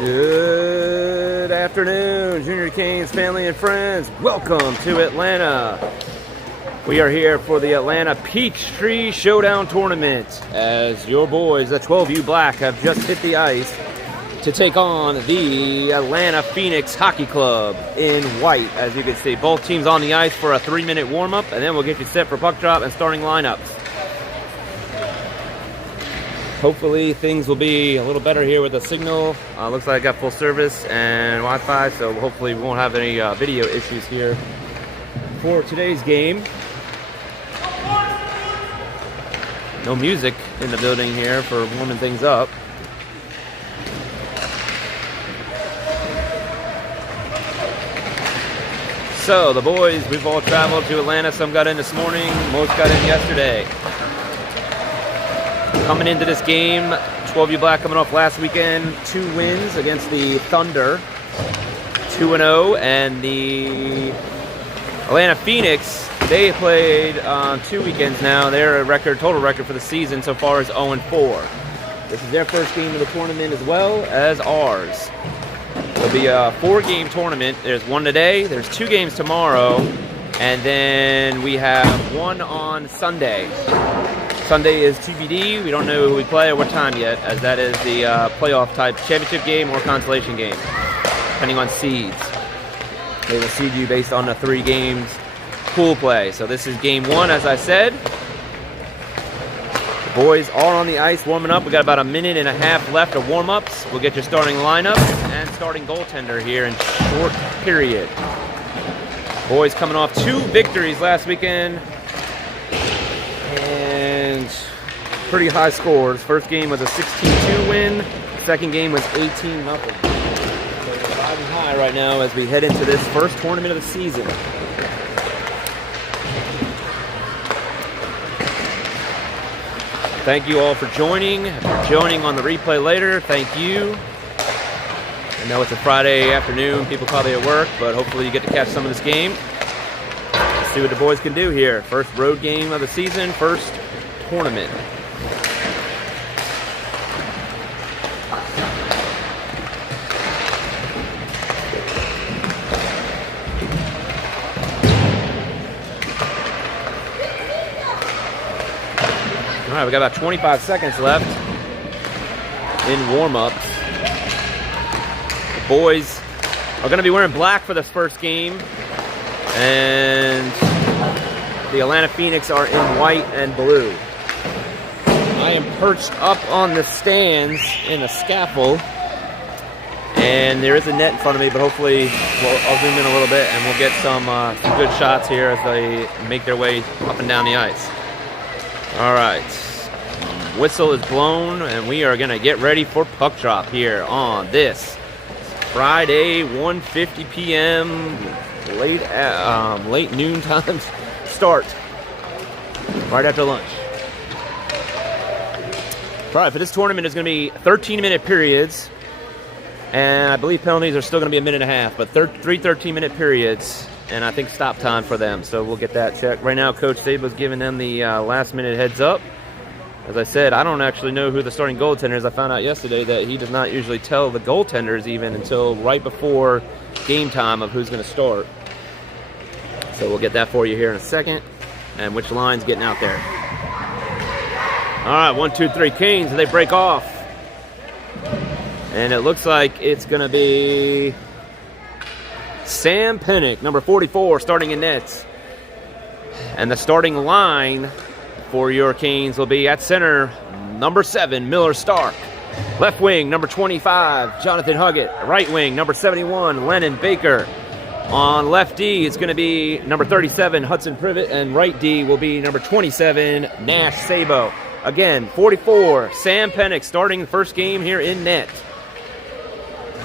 Good afternoon, Junior Canes family and friends. Welcome to Atlanta. We are here for the Atlanta Peachtree Showdown Tournament as your boys, the 12U Black, have just hit the ice to take on the Atlanta Phoenix Hockey Club in white. As you can see, both teams on the ice for a 3-minute warm-up, and then we'll get you set for puck drop and starting lineups. Hopefully things will be a little better here with the signal. Looks like I got full service and Wi-Fi, so hopefully we won't have any video issues here for today's game. No music in the building here for warming things up. So the boys, we've all traveled to Atlanta. Some got in this morning, most got in yesterday. Coming into this game, 12U Black coming off last weekend, 2 wins against the Thunder, 2-0, and the Atlanta Phoenix, they played on 2 weekends now. Their total record for the season so far is 0-4. This is their first game of the tournament as well as ours. It'll be a 4-game tournament. There's 1 today, there's 2 games tomorrow, and then we have 1 on Sunday. Sunday is TBD. We don't know who we play or what time yet, as that is the playoff type championship game or consolation game, depending on seeds. They will seed you based on the 3 games pool play. So this is game 1, as I said. The boys are on the ice warming up. We got about a minute and a half left of warm-ups. We'll get your starting lineup and starting goaltender here in short period. Boys coming off 2 victories last weekend. And pretty high scores. First game was a 16-2 win. Second game was 18-0. So we're riding high right now as we head into this first tournament of the season. Thank you all for joining. If you're joining on the replay later, thank you. I know it's a Friday afternoon. People probably at work, but hopefully you get to catch some of this game. Let's see what the boys can do here. First road game of the season, first tournament. All right, we got about 25 seconds left in warm-ups. The boys are going to be wearing black for this first game, and the Atlanta Phoenix are in white and blue. I am perched up on the stands in a scaffold, and there is a net in front of me, but hopefully I'll zoom in a little bit and we'll get some good shots here as they make their way up and down the ice. All right, whistle is blown, and we are going to get ready for puck drop here on this Friday, 1:50 p.m. late noon time start, right after lunch. All right, for this tournament, it's going to be 13-minute periods, and I believe penalties are still going to be a minute and a half, but 3 13-minute periods, and I think stop time for them, so we'll get that checked. Right now, Coach Sabo's giving them the last-minute heads-up. As I said, I don't actually know who the starting goaltender is. I found out yesterday that he does not usually tell the goaltenders even until right before game time of who's going to start. So we'll get that for you here in a second, and which line's getting out there. All right, 1, 2, 3, Canes, they break off. And it looks like it's going to be Sam Pennick, number 44, starting in nets. And the starting line for your Canes will be at center, number 7, Miller Stark. Left wing, number 25, Jonathan Huggett. Right wing, number 71, Lennon Baker. On left D, it's going to be number 37, Hudson Privet. And right D will be number 27, Nash Sabo. Again, 44, Sam Pennick starting the first game here in net.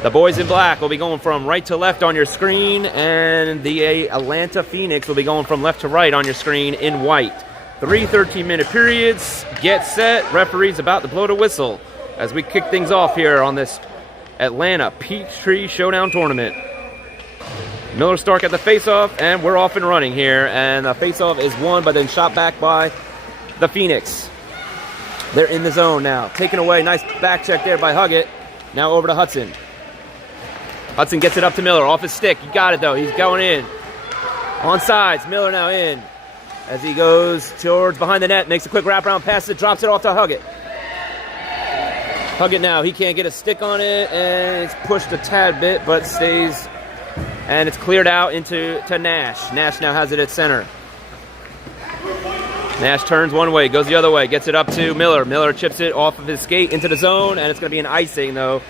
The boys in black will be going from right to left on your screen, and the Atlanta Phoenix will be going from left to right on your screen in white. 3 13-minute periods. Get set. Referee's about to blow the whistle as we kick things off here on this Atlanta Peachtree Showdown Tournament. Miller Stark at the faceoff, and we're off and running here. And the faceoff is won, but then shot back by the Phoenix. They're in the zone now. Taken away. Nice back check there by Huggett. Now over to Hudson. Hudson gets it up to Miller, off his stick. He got it, though. He's going in. On sides, Miller now in. As he goes towards behind the net, makes a quick wraparound, passes it, drops it off to Huggett. Huggett now, he can't get a stick on it, and it's pushed a tad bit, but stays, and it's cleared out to Nash. Nash now has it at center. Nash turns one way, goes the other way, gets it up to Miller. Miller chips it off of his skate into the zone, and it's going to be an icing, though.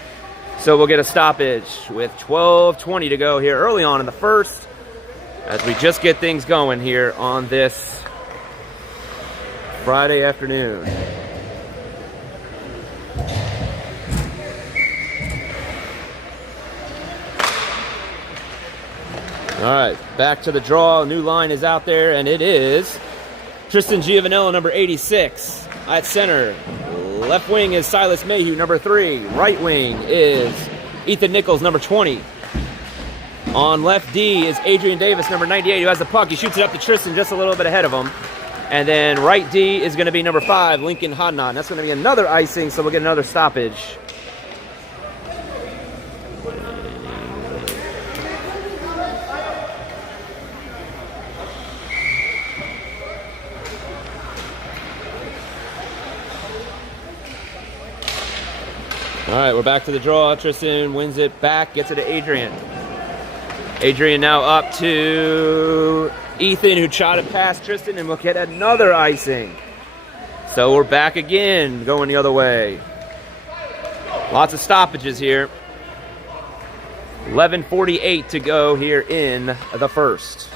So we'll get a stoppage with 12:20 to go here early on in the first, as we just get things going here on this Friday afternoon. All right, back to the draw. New line is out there, and it is Tristan Giovanello, number 86, at center. Left wing is Silas Mayhew, number 3. Right wing is Ethan Nichols, number 20. On left D is Adrian Davis, number 98, who has the puck. He shoots it up to Tristan just a little bit ahead of him. And then right D is going to be number 5, Lincoln Hodnott. That's going to be another icing, so we'll get another stoppage. All right, we're back to the draw. Tristan wins it back, gets it to Adrian. Adrian now up to Ethan, who shot it past Tristan, and we'll get another icing. So we're back again, going the other way. Lots of stoppages here. 11:48 to go here in the first.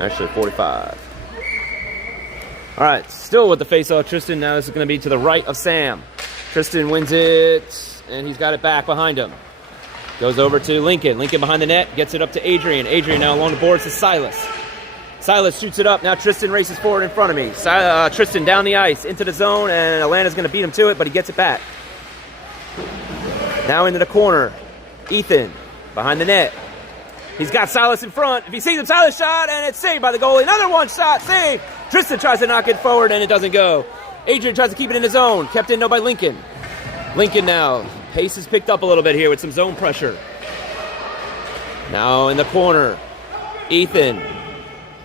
Actually, 45. All right, still with the face-off, Tristan. Now this is going to be to the right of Sam. Tristan wins it, and he's got it back behind him. Goes over to Lincoln. Lincoln behind the net, gets it up to Adrian. Adrian now along the boards to Silas. Silas shoots it up. Now Tristan races forward in front of me. Tristan down the ice, into the zone, and Atlanta's going to beat him to it, but he gets it back. Now into the corner. Ethan behind the net. He's got Silas in front. If he sees him, Silas shot, and it's saved by the goalie. Another one shot, saved. Tristan tries to knock it forward, and it doesn't go. Adrian tries to keep it in his zone. Kept in, though, by Lincoln. Lincoln now. Pace is picked up a little bit here with some zone pressure. Now in the corner. Ethan.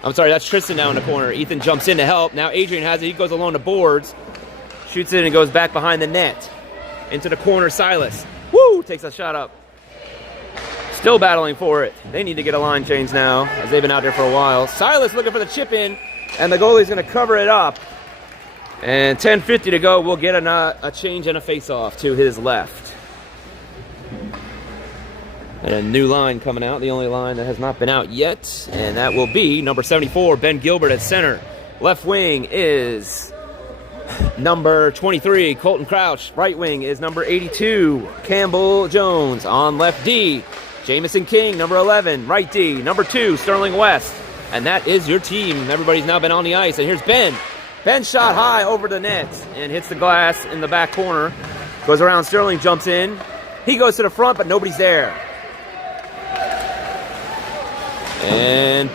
I'm sorry, that's Tristan now in the corner. Ethan jumps in to help. Now Adrian has it. He goes along the boards. Shoots it and goes back behind the net. Into the corner, Silas. Woo! Takes a shot up. Still battling for it. They need to get a line change now, as they've been out there for a while. Silas looking for the chip in, and the goalie's going to cover it up. And 10:50 to go, we'll get a change and a face-off to his left. And a new line coming out, the only line that has not been out yet. And that will be number 74, Ben Gilbert at center. Left wing is number 23, Colton Crouch. Right wing is number 82, Campbell Jones. On left D, Jamison King, number 11. Right D, number 2, Sterling West. And that is your team. Everybody's now been on the ice. And here's Ben. Ben shot high over the net and hits the glass in the back corner. Goes around, Sterling jumps in. He goes to the front, but nobody's there. And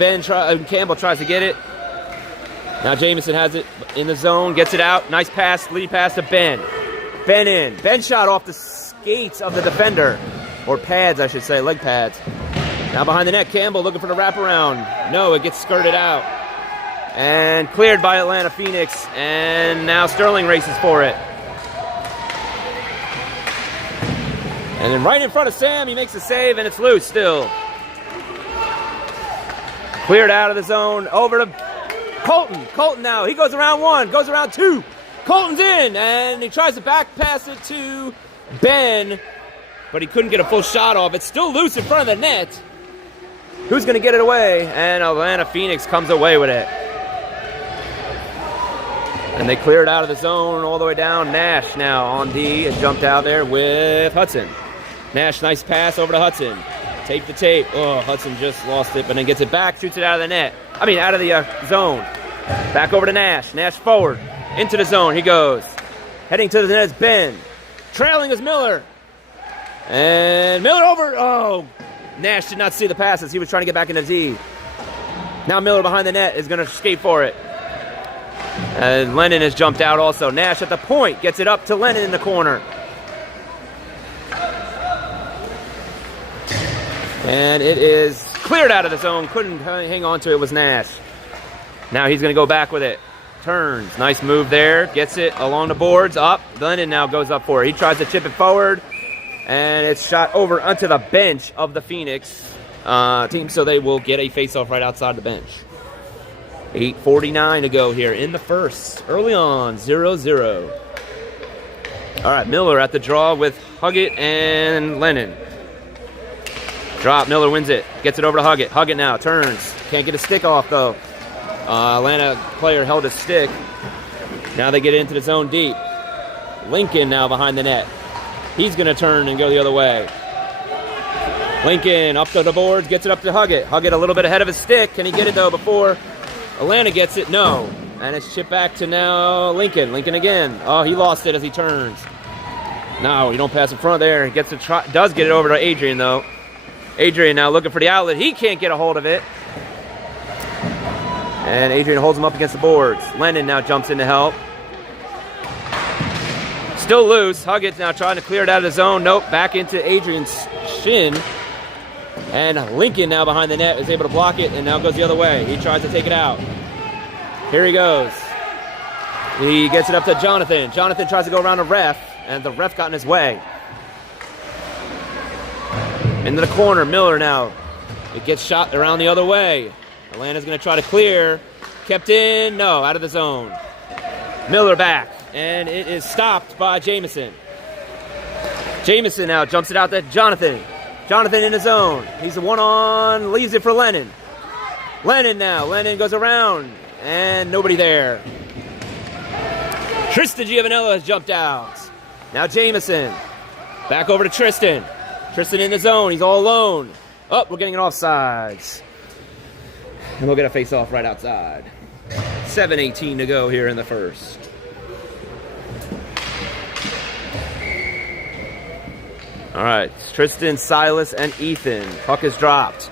Campbell tries to get it. Now Jamison has it in the zone, gets it out. Nice pass, lead pass to Ben. Ben in. Ben shot off the skates of the defender. Or pads, I should say, leg pads. Now behind the net, Campbell looking for the wraparound. No, it gets skirted out. And cleared by Atlanta Phoenix. And now Sterling races for it. And then right in front of Sam, he makes a save, and it's loose still. Cleared out of the zone. Over to Colton. Colton now. He goes around 1. Goes around 2. Colton's in. And he tries to back pass it to Ben. But he couldn't get a full shot off. It's still loose in front of the net. Who's going to get it away? And Atlanta Phoenix comes away with it. And they cleared out of the zone all the way down. Nash now on D and jumped out there with Hudson. Nash, nice pass over to Hudson. Tape to tape. Oh, Hudson just lost it, but then gets it back, shoots it out of the net. Out of the zone. Back over to Nash. Nash forward. Into the zone he goes. Heading to the net is Ben. Trailing is Miller. And Miller over. Oh, Nash did not see the passes. He was trying to get back into Z. Now Miller behind the net is going to skate for it. And Lennon has jumped out also. Nash at the point. Gets it up to Lennon in the corner. And it is cleared out of the zone. Couldn't hang on to it. Was Nash. Now he's going to go back with it. Turns. Nice move there. Gets it along the boards. Up. Lennon now goes up for it. He tries to chip it forward. And it's shot over onto the bench of the Phoenix team. So they will get a face-off right outside the bench. 8:49 to go here in the first. Early on. 0-0. All right. Miller at the draw with Huggett and Lennon. Drop. Miller wins it. Gets it over to Huggett. Huggett now turns. Can't get a stick off, though. Atlanta player held a stick. Now they get into the zone deep. Lincoln now behind the net. He's going to turn and go the other way. Lincoln up to the boards. Gets it up to Huggett. Huggett a little bit ahead of his stick. Can he get it, though, before Atlanta gets it? No. And it's chipped back to now Lincoln. Lincoln again. Oh, he lost it as he turns. No, you don't pass in front there. He gets it. Does get it over to Adrian, though. Adrian now looking for the outlet. He can't get a hold of it. And Adrian holds him up against the boards. Lennon now jumps in to help. Still loose. Huggett's now trying to clear it out of the zone. Nope, back into Adrian's shin. And Lincoln now behind the net is able to block it and now goes the other way. He tries to take it out. Here he goes. He gets it up to Jonathan. Jonathan tries to go around the ref, and the ref got in his way. Into the corner, Miller now. It gets shot around the other way. Atlanta's going to try to clear. Kept in. No, out of the zone. Miller back. And it is stopped by Jamison. Jamison now jumps it out to Jonathan. Jonathan in the zone. He's the one-on. Leaves it for Lennon. Lennon now. Lennon goes around. And nobody there. Tristan Giovanello has jumped out. Now Jamison. Back over to Tristan. Tristan in the zone. He's all alone. Oh, we're getting an offsides. And we'll get a face-off right outside. 7:18 to go here in the first. All right, Tristan, Silas, and Ethan. Puck is dropped.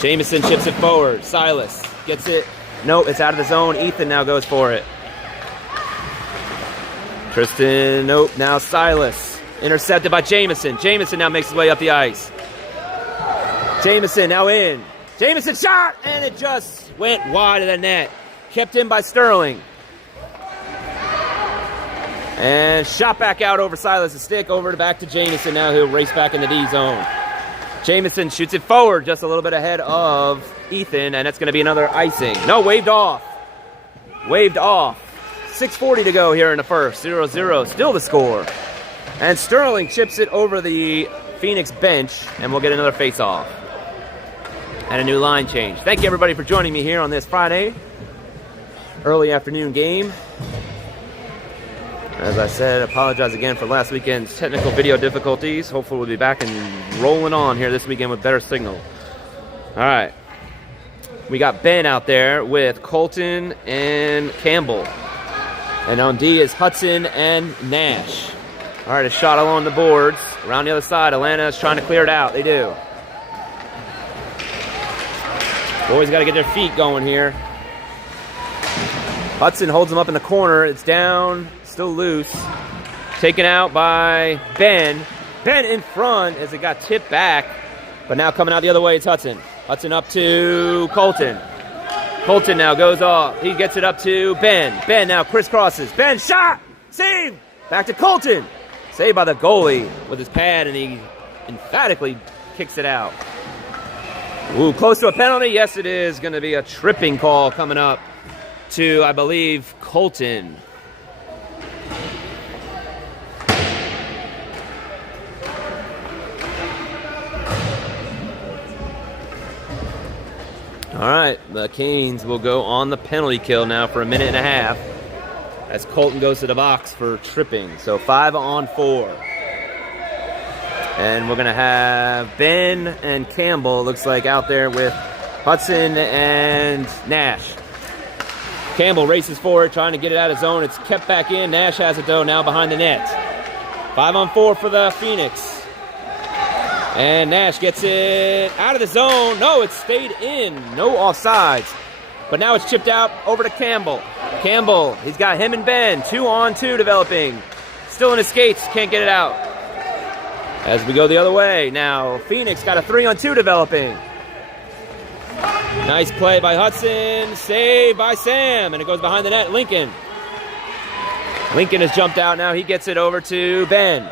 Jamison chips it forward. Silas gets it. Nope, it's out of the zone. Ethan now goes for it. Tristan, nope. Now Silas. Intercepted by Jamison. Jamison now makes his way up the ice. Jamison now in. Jamison shot, and it just went wide of the net. Kept in by Sterling. And shot back out over Silas' stick, over to back to Jamison. Now he'll race back in the D zone. Jamison shoots it forward just a little bit ahead of Ethan, and that's going to be another icing. No, waved off. Waved off. 6:40 to go here in the first. 0-0, still the score. And Sterling chips it over the Phoenix bench, and we'll get another face-off. And a new line change. Thank you, everybody, for joining me here on this Friday early afternoon game. As I said, apologize again for last weekend's technical video difficulties. Hopefully we'll be back and rolling on here this weekend with better signal. All right. We got Ben out there with Colton and Campbell. And on D is Hudson and Nash. All right, a shot along the boards. Around the other side, Atlanta is trying to clear it out. They do. Boys got to get their feet going here. Hudson holds them up in the corner. It's down, still loose. Taken out by Ben. Ben in front as it got tipped back. But now coming out the other way, it's Hudson. Hudson up to Colton. Colton now goes off. He gets it up to Ben. Ben now crisscrosses. Ben shot! Save! Back to Colton. Saved by the goalie with his pad, and he emphatically kicks it out. Ooh, close to a penalty. Yes, it is going to be a tripping call coming up to, I believe, Colton. All right, the Canes will go on the penalty kill now for a minute and a half as Colton goes to the box for tripping. So 5-on-4. And we're going to have Ben and Campbell, looks like, out there with Hudson and Nash. Campbell races forward, trying to get it out of zone. It's kept back in. Nash has it, though, now behind the net. 5-on-4 for the Phoenix. And Nash gets it out of the zone. No, it stayed in. No offsides. But now it's chipped out over to Campbell. Campbell, he's got him and Ben. 2-on-2 developing. Still in his skates. Can't get it out. As we go the other way. Now, Phoenix got a 3-on-2 developing. Nice play by Hudson. Saved by Sam. And it goes behind the net. Lincoln. Lincoln has jumped out now. He gets it over to Ben.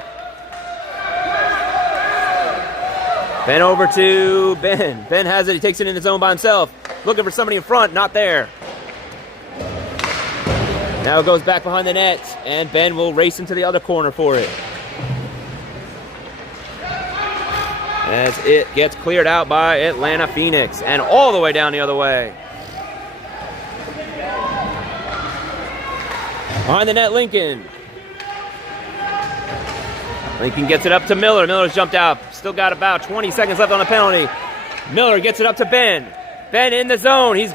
Ben over to Ben. Ben has it. He takes it in the zone by himself. Looking for somebody in front. Not there. Now it goes back behind the net. And Ben will race into the other corner for it. As it gets cleared out by Atlanta Phoenix. And all the way down the other way. Behind the net, Lincoln. Lincoln gets it up to Miller. Miller's jumped out. Still got about 20 seconds left on the penalty. Miller gets it up to Ben. Ben in the zone. He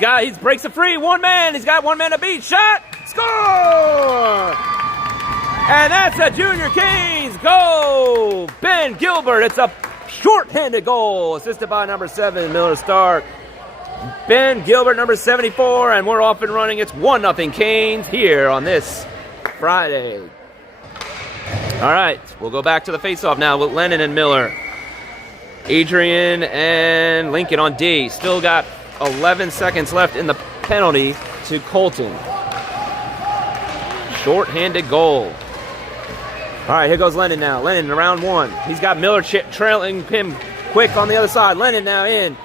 breaks a free. One man. He's got one man to beat. Shot. Score! And that's a Junior Canes goal. Ben Gilbert. It's a short-handed goal, assisted by number 7, Miller Stark. Ben Gilbert, number 74, and we're off and running. It's 1-0 Canes here on this Friday. All right, we'll go back to the face-off now with Lennon and Miller. Adrian and Lincoln on D. Still got 11 seconds left in the penalty to Colton. Short-handed goal. All right, here goes Lennon now. Lennon in round 1. He's got Miller trailing him quick on the other side. Lennon now in.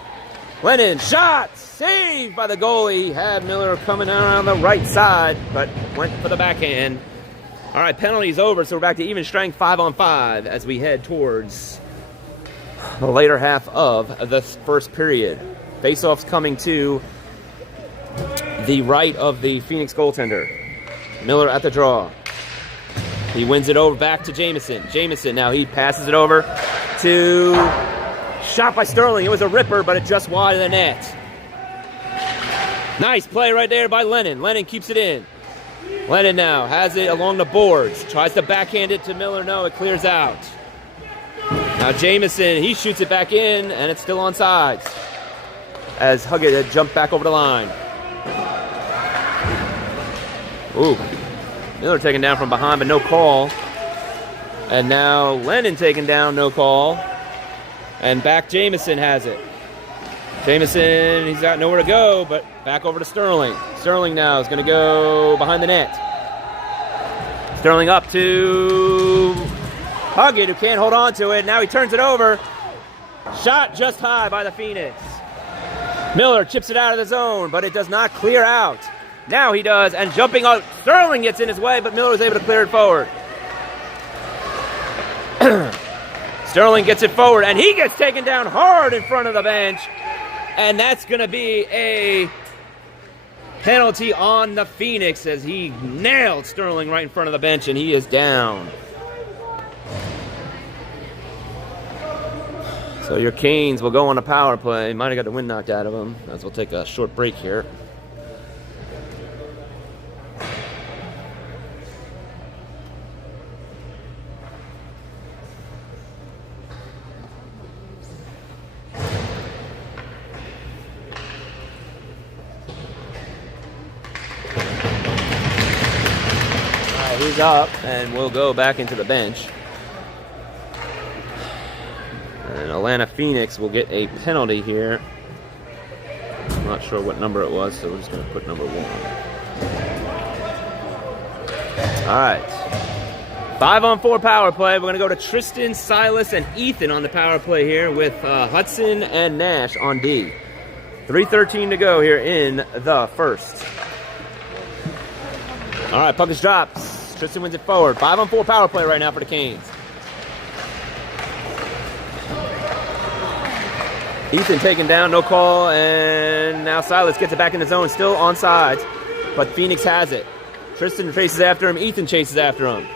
Lennon, shot! Saved by the goalie. He had Miller coming around the right side, but went for the backhand. All right, penalty's over, so we're back to even strength 5-on-5 as we head towards the later half of the first period. Face-offs coming to the right of the Phoenix goaltender. Miller at the draw. He wins it over back to Jamison. Jamison now he passes it over to shot by Sterling. It was a ripper, but it just wide of the net. Nice play right there by Lennon. Lennon keeps it in. Lennon now has it along the boards. Tries to backhand it to Miller. No, it clears out. Now Jamison, he shoots it back in, and it's still on sides. As Huggett had jumped back over the line. Ooh. Miller taken down from behind, but no call. And now Lennon taken down, no call. And back Jamison has it. Jamison, he's got nowhere to go, but back over to Sterling. Sterling now is going to go behind the net. Sterling up to Huggett, who can't hold on to it. Now he turns it over. Shot just high by the Phoenix. Miller chips it out of the zone, but it does not clear out. Now he does, and jumping out, Sterling gets in his way, but Miller is able to clear it forward. Sterling gets it forward, and he gets taken down hard in front of the bench. And that's going to be a penalty on the Phoenix as he nailed Sterling right in front of the bench, and he is down. So your Canes will go on a power play. Might have got the wind knocked out of them, as we'll take a short break here. He's up, and we'll go back into the bench. And Atlanta Phoenix will get a penalty here. I'm not sure what number it was, so we're just going to put number 1. All right. 5-on-4 power play. We're going to go to Tristan, Silas, and Ethan on the power play here with Hudson and Nash on D. 3:13 to go here in the first. All right, puck is dropped. Tristan wins it forward. 5-on-4 power play right now for the Canes. Ethan taken down, no call, and now Silas gets it back in the zone, still on sides, but Phoenix has it. Tristan chases after him, Ethan chases after him.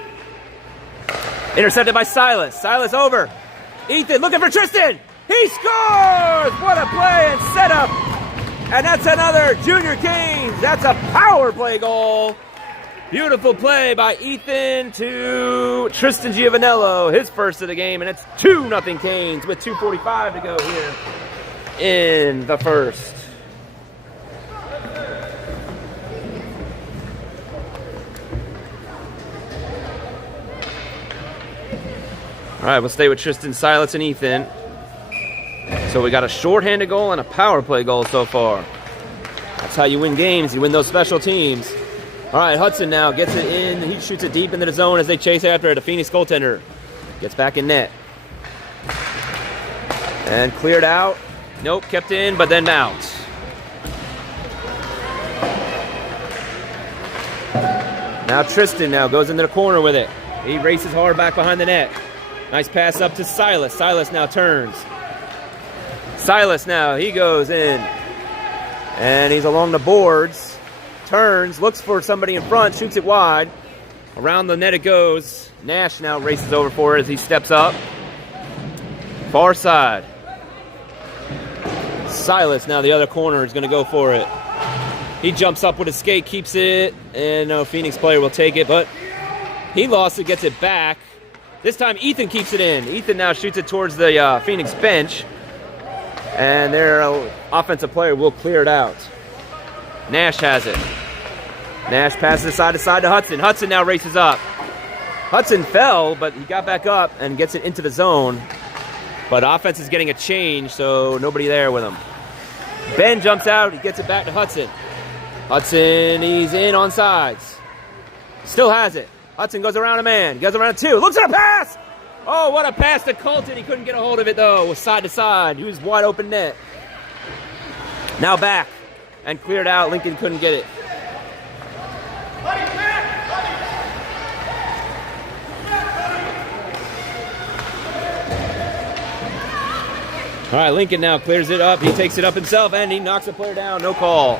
Intercepted by Silas. Silas over. Ethan looking for Tristan. He scores! What a play and setup. And that's another Junior Canes. That's a power play goal. Beautiful play by Ethan to Tristan Giovanello, his first of the game, and it's 2-0 Canes with 2:45 to go here in the first. All right, we'll stay with Tristan, Silas, and Ethan. So we got a shorthanded goal and a power play goal so far. That's how you win games. You win those special teams. All right, Hudson now gets it in. He shoots it deep into the zone as they chase after it. A Phoenix goaltender gets back in net. And cleared out. Nope, kept in, but then out. Now Tristan now goes into the corner with it. He races hard back behind the net. Nice pass up to Silas. Silas now turns. Silas now, he goes in. And he's along the boards. Turns, looks for somebody in front, shoots it wide. Around the net it goes. Nash now races over for it as he steps up. Far side. Silas now the other corner is going to go for it. He jumps up with his skate, keeps it, and no Phoenix player will take it, but he lost it, gets it back. This time Ethan keeps it in. Ethan now shoots it towards the Phoenix bench, and their offensive player will clear it out. Nash has it. Nash passes side to side to Hudson. Hudson now races up. Hudson fell, but he got back up and gets it into the zone. But offense is getting a change, so nobody there with him. Ben jumps out. He gets it back to Hudson. Hudson, he's in on sides. Still has it. Hudson goes around a man. Goes around two. Looks at a pass. Oh, what a pass to Colton. He couldn't get a hold of it, though. Side to side. He was wide open net. Now back. And cleared out. Lincoln couldn't get it. All right, Lincoln now clears it up. He takes it up himself, and he knocks the player down. No call.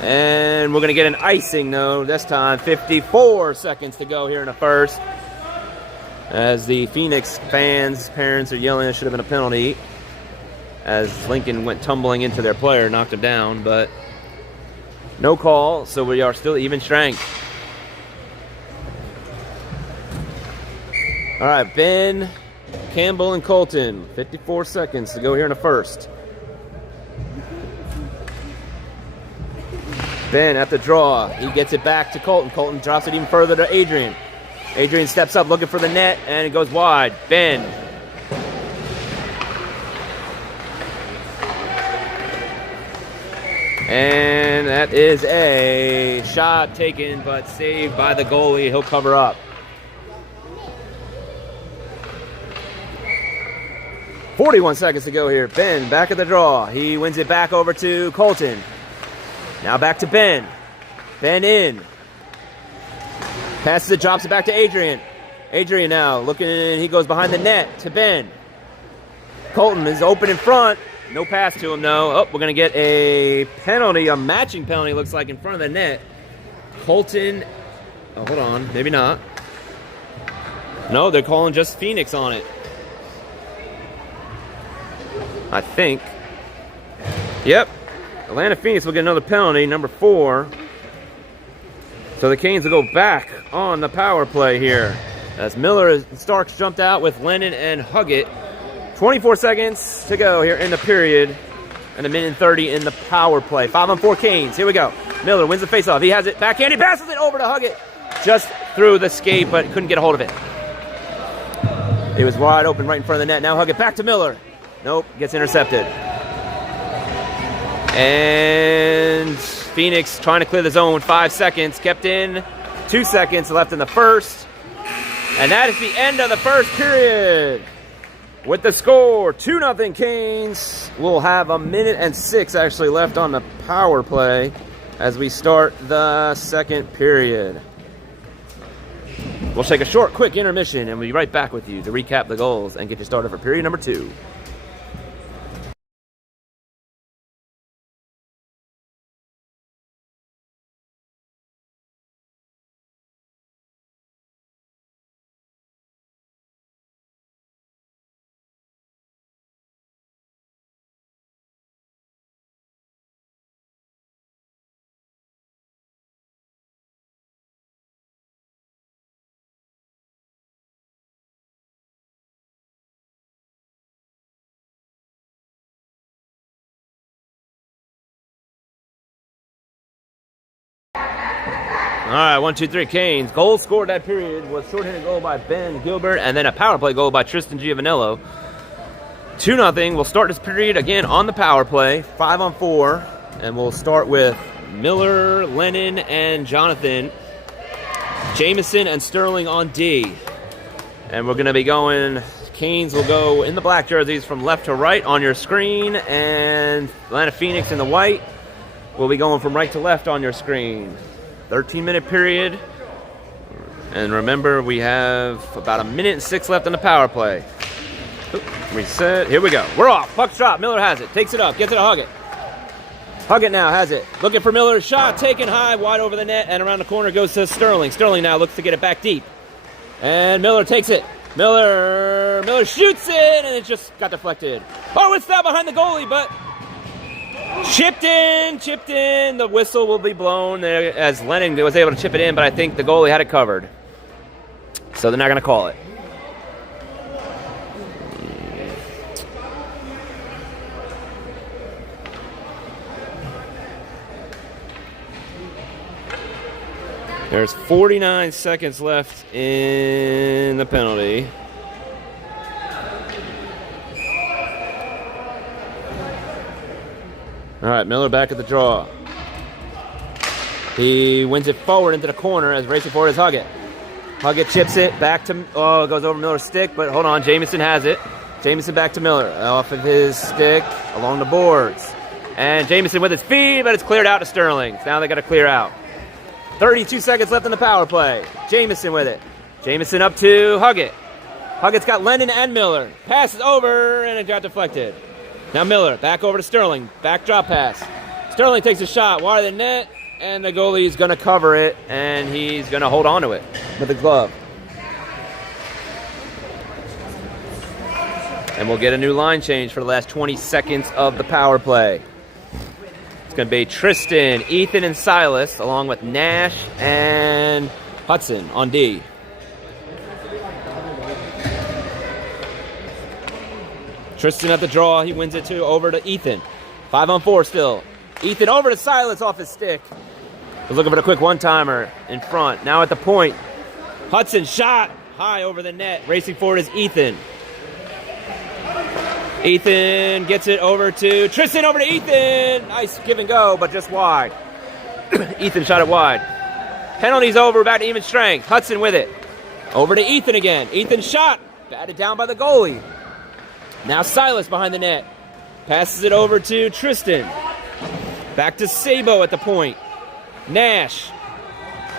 And we're going to get an icing, though, this time. 54 seconds to go here in the first. As the Phoenix fans' parents are yelling it should have been a penalty. As Lincoln went tumbling into their player, knocked him down, but no call, so we are still even strength. All right, Ben, Campbell, and Colton. 54 seconds to go here in the first. Ben at the draw. He gets it back to Colton. Colton drops it even further to Adrian. Adrian steps up looking for the net, and it goes wide. Ben. And that is a shot taken, but saved by the goalie. He'll cover up. 41 seconds to go here. Ben back at the draw. He wins it back over to Colton. Now back to Ben. Ben in. Passes it, drops it back to Adrian. Adrian now looking in. He goes behind the net to Ben. Colton is open in front. No pass to him, though. Oh, we're going to get a penalty, a matching penalty, looks like, in front of the net. Colton. Oh, hold on. Maybe not. No, they're calling just Phoenix on it. I think. Yep. Atlanta Phoenix will get another penalty, number 4. So the Canes will go back on the power play here. As Miller and Starks jumped out with Lennon and Huggett. 24 seconds to go here in the period. And 1:30 in the power play. 5-on-4 Canes. Here we go. Miller wins the faceoff. He has it backhand. He passes it over to Huggett. Just through the skate, but couldn't get a hold of it. It was wide open right in front of the net. Now Huggett back to Miller. Nope, gets intercepted. And Phoenix trying to clear the zone with 5 seconds. Kept in. 2 seconds left in the first. And that is the end of the first period. With the score, 2-0 Canes. We'll have 1:06 actually left on the power play as we start the second period. We'll take a short, quick intermission, and we'll be right back with you to recap the goals and get you started for period number 2. All right, 1, 2, 3, Canes. Goal scored that period was shorthanded goal by Ben Gilbert, and then a power play goal by Tristan Giovanello. 2-0. We'll start this period again on the power play, 5-on-4, and we'll start with Miller, Lennon, and Jonathan. Jameson and Sterling on D. And we're going to be going, Canes will go in the black jerseys from left to right on your screen, and Atlanta Phoenix in the white will be going from right to left on your screen. 13-minute period. And remember, we have about 1 minute and 6 left on the power play. Reset. Here we go. We're off. Puck shot. Miller has it. Takes it up. Gets it to hug it. Hug it now. Has it. Looking for Miller. Shot taken high. Wide over the net. And around the corner goes to Sterling. Sterling now looks to get it back deep. And Miller takes it. Miller shoots it. And it just got deflected. Oh, it's down behind the goalie, but chipped in. The whistle will be blown there as Lennon was able to chip it in, but I think the goalie had it covered. So they're not going to call it. There's 49 seconds left in the penalty. All right, Miller back at the draw. He wins it forward into the corner as racing forward is Huggett. Huggett chips it back to, it goes over Miller's stick, but hold on, Jameson has it. Jameson back to Miller, off of his stick, along the boards. And Jameson with his feet, but it's cleared out to Sterling. Now they got to clear out. 32 seconds left in the power play. Jameson with it. Jameson up to Huggett. Huggett's got Lennon and Miller. Passes over, and it got deflected. Now Miller, back over to Sterling. Back drop pass. Sterling takes a shot wide of the net, and the goalie's going to cover it, and he's going to hold on to it with the glove. And we'll get a new line change for the last 20 seconds of the power play. It's going to be Tristan, Ethan, and Silas, along with Nash and Hudson on D. Tristan at the draw. He wins it over to Ethan. 5-on-4 still. Ethan over to Silas off his stick. Was looking for the quick one-timer in front. Now at the point. Hudson shot high over the net. Racing forward is Ethan. Ethan gets it over to Tristan, over to Ethan. Nice give and go, but just wide. Ethan shot it wide. Penalty's over, back to even strength. Hudson with it. Over to Ethan again. Ethan shot. Batted down by the goalie. Now Silas behind the net. Passes it over to Tristan. Back to Sabo at the point. Nash.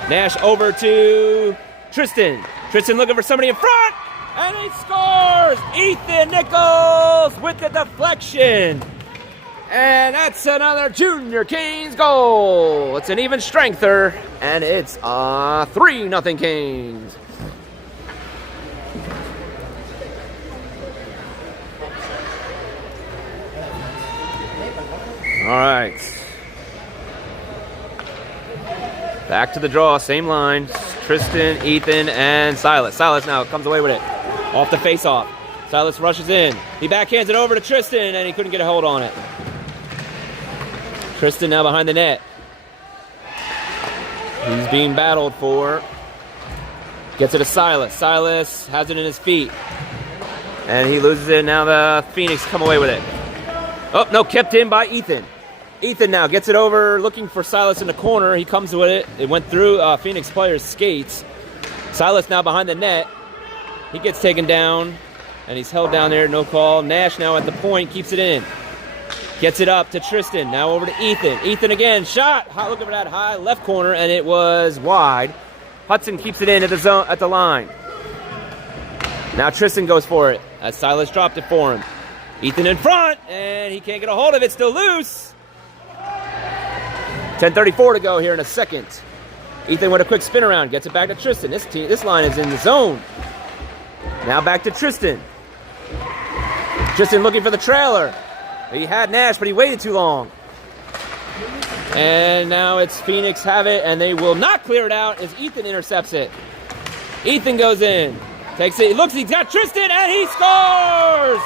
Nash over to Tristan. Tristan looking for somebody in front. And he scores! Ethan Nichols with the deflection. And that's another Junior Canes goal. It's an even strengther, and it's 3-0 Canes. All right. Back to the draw, same line. Tristan, Ethan, and Silas. Silas now comes away with it. Off the face-off. Silas rushes in. He backhands it over to Tristan, and he couldn't get a hold on it. Tristan now behind the net. He's being battled for. Gets it to Silas. Silas has it in his feet. And he loses it. Now the Phoenix come away with it. Oh, no, kept in by Ethan. Ethan now gets it over, looking for Silas in the corner. He comes with it. It went through Phoenix player's skates. Silas now behind the net. He gets taken down, and he's held down there, no call. Nash now at the point, keeps it in. Gets it up to Tristan, now over to Ethan. Ethan again, shot. Looking for that high left corner, and it was wide. Hudson keeps it in at the zone, at the line. Now Tristan goes for it, as Silas dropped it for him. Ethan in front, and he can't get a hold of it, still loose. 10:34 to go here in a second. Ethan with a quick spin around, gets it back to Tristan. This line is in the zone. Now back to Tristan. Tristan looking for the trailer. He had Nash, but he waited too long. And now it's Phoenix have it, and they will not clear it out as Ethan intercepts it. Ethan goes in. Takes it. He looks, he's got Tristan, and he scores!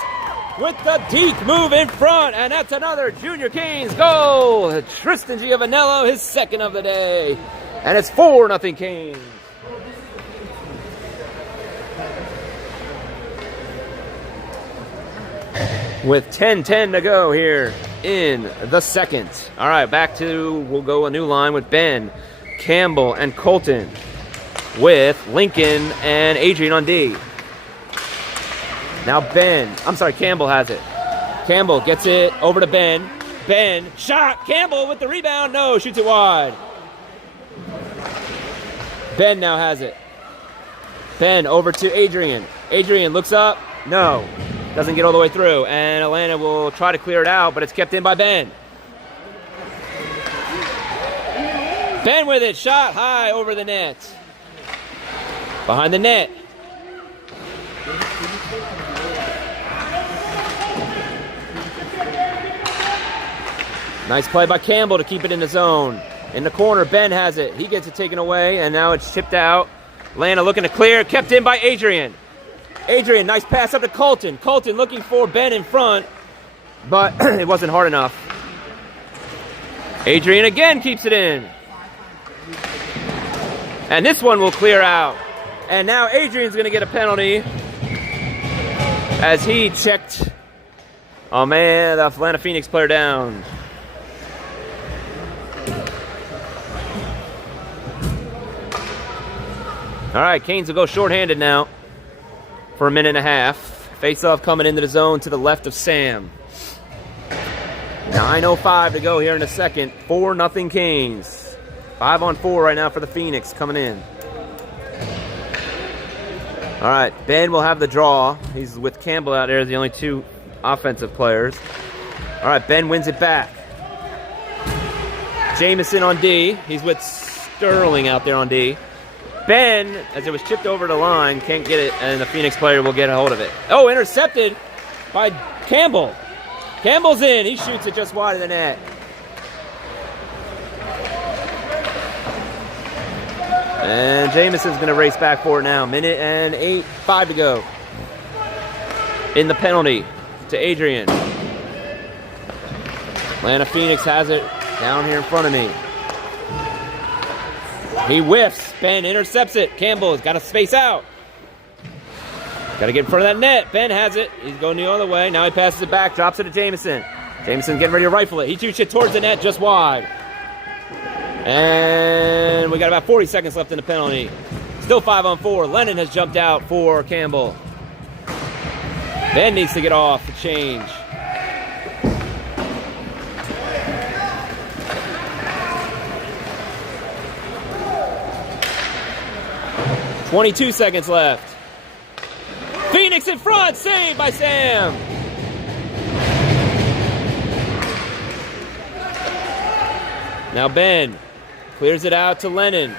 With the deke move in front, and that's another Junior Canes goal. Tristan Giovanello, his second of the day. And it's 4-0 Canes. With 10-10 to go here in the second. All right, we'll go a new line with Ben, Campbell, and Colton, with Lincoln and Adrian on D. Now Campbell has it. Campbell gets it over to Ben. Ben, shot, Campbell with the rebound. No, shoots it wide. Ben now has it. Ben over to Adrian. Adrian looks up. No. Doesn't get all the way through. And Atlanta will try to clear it out, but it's kept in by Ben. Ben with it. Shot high over the net. Behind the net. Nice play by Campbell to keep it in the zone. In the corner, Ben has it. He gets it taken away, and now it's chipped out. Atlanta looking to clear. Kept in by Adrian. Adrian, nice pass up to Colton. Colton looking for Ben in front, but it wasn't hard enough. Adrian again keeps it in. And this one will clear out. And now Adrian's going to get a penalty as he checked, oh man, the Atlanta Phoenix player down. All right, Canes will go shorthanded now for a minute and a half. Face-off coming into the zone to the left of Sam. 9:05 to go here in the second. 4-0 Canes. 5-on-4 right now for the Phoenix coming in. All right, Ben will have the draw. He's with Campbell out there, the only two offensive players. All right, Ben wins it back. Jamison on D. He's with Sterling out there on D. Ben, as it was chipped over the line, can't get it, and the Phoenix player will get a hold of it. Oh, intercepted by Campbell. Campbell's in. He shoots it just wide of the net. And Jamison's going to race back for it now. 1:05 to go. In the penalty to Adrian. Atlanta Phoenix has it down here in front of me. He whiffs. Ben intercepts it. Campbell has got to space out. Got to get in front of that net. Ben has it. He's going the other way. Now he passes it back. Drops it to Jamison. Jamison getting ready to rifle it. He shoots it towards the net just wide. And we got about 40 seconds left in the penalty. Still 5-on-4. Lennon has jumped out for Campbell. Ben needs to get off the change. .22 seconds left. Phoenix in front, saved by Sam. Now Ben clears it out to Lennon.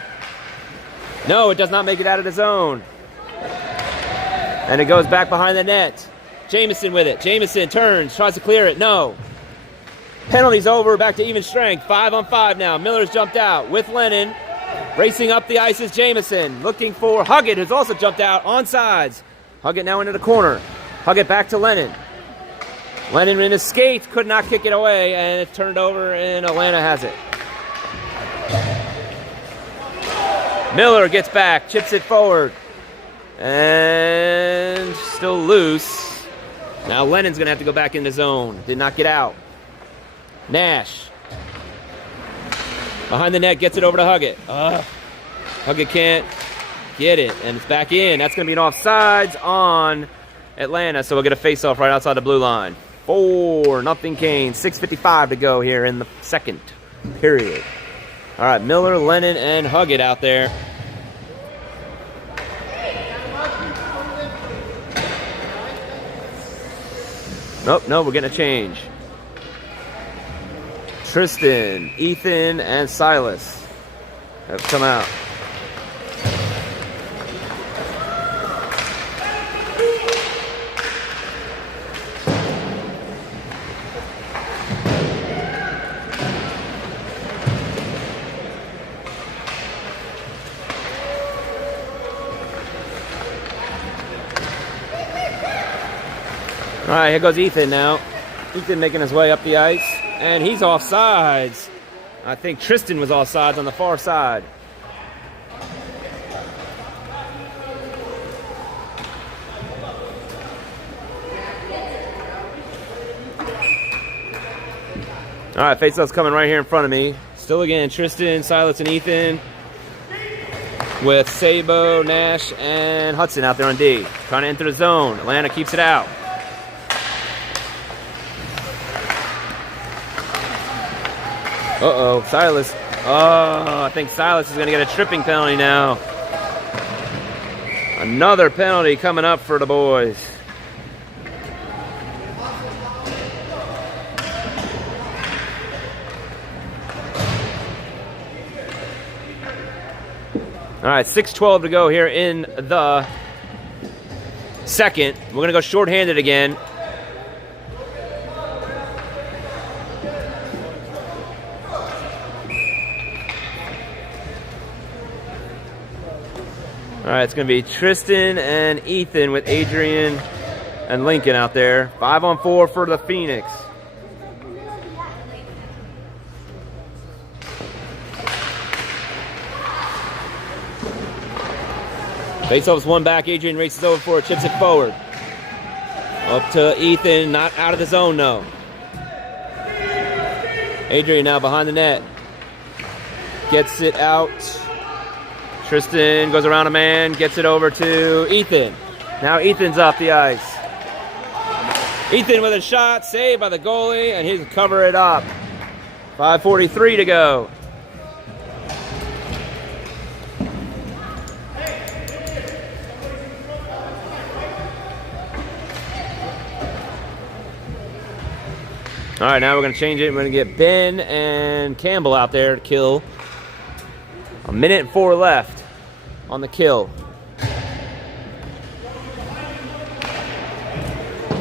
No, it does not make it out of the zone. And it goes back behind the net. Jamison with it. Jamison turns, tries to clear it. No. Penalty's over, back to even strength. 5-on-5 now. Miller's jumped out with Lennon. Racing up the ice is Jamison, looking for Huggett, who's also jumped out on sides. Huggett now into the corner. Huggett back to Lennon. Lennon in his skates, could not kick it away, and it turned over, and Atlanta has it. Miller gets back, chips it forward, and still loose. Now Lennon's going to have to go back in the zone. Did not get out. Nash. Behind the net, gets it over to Huggett. Huggett can't get it, and it's back in. That's going to be an offsides on Atlanta, so we'll get a face-off right outside the blue line. 4-0 Canes. 6:55 to go here in the second period. All right, Miller, Lennon, and Huggett out there. Nope, no, we're getting a change. Tristan, Ethan, and Silas have come out. All right, here goes Ethan now. Ethan making his way up the ice. And he's offsides. I think Tristan was offsides on the far side. All right, face-off's coming right here in front of me. Still again, Tristan, Silas, and Ethan. With Sabo, Nash, and Hudson out there on D. Trying to enter the zone. Atlanta keeps it out. Uh-oh, Silas. Oh, I think Silas is going to get a tripping penalty now. Another penalty coming up for the boys. All right, 6:12 to go here in the second. We're going to go shorthanded again. All right, it's going to be Tristan and Ethan with Adrian and Lincoln out there. 5-on-4 for the Phoenix. Faceoff's one back. Adrian races over for it, chips it forward. Up to Ethan, not out of the zone, no. Adrian now behind the net. Gets it out. Tristan goes around a man, gets it over to Ethan. Now Ethan's off the ice. Ethan with a shot, saved by the goalie, and he'll cover it up. 5:43 to go. All right, now we're going to change it. We're going to get Ben and Campbell out there to kill. 1:04 left on the kill.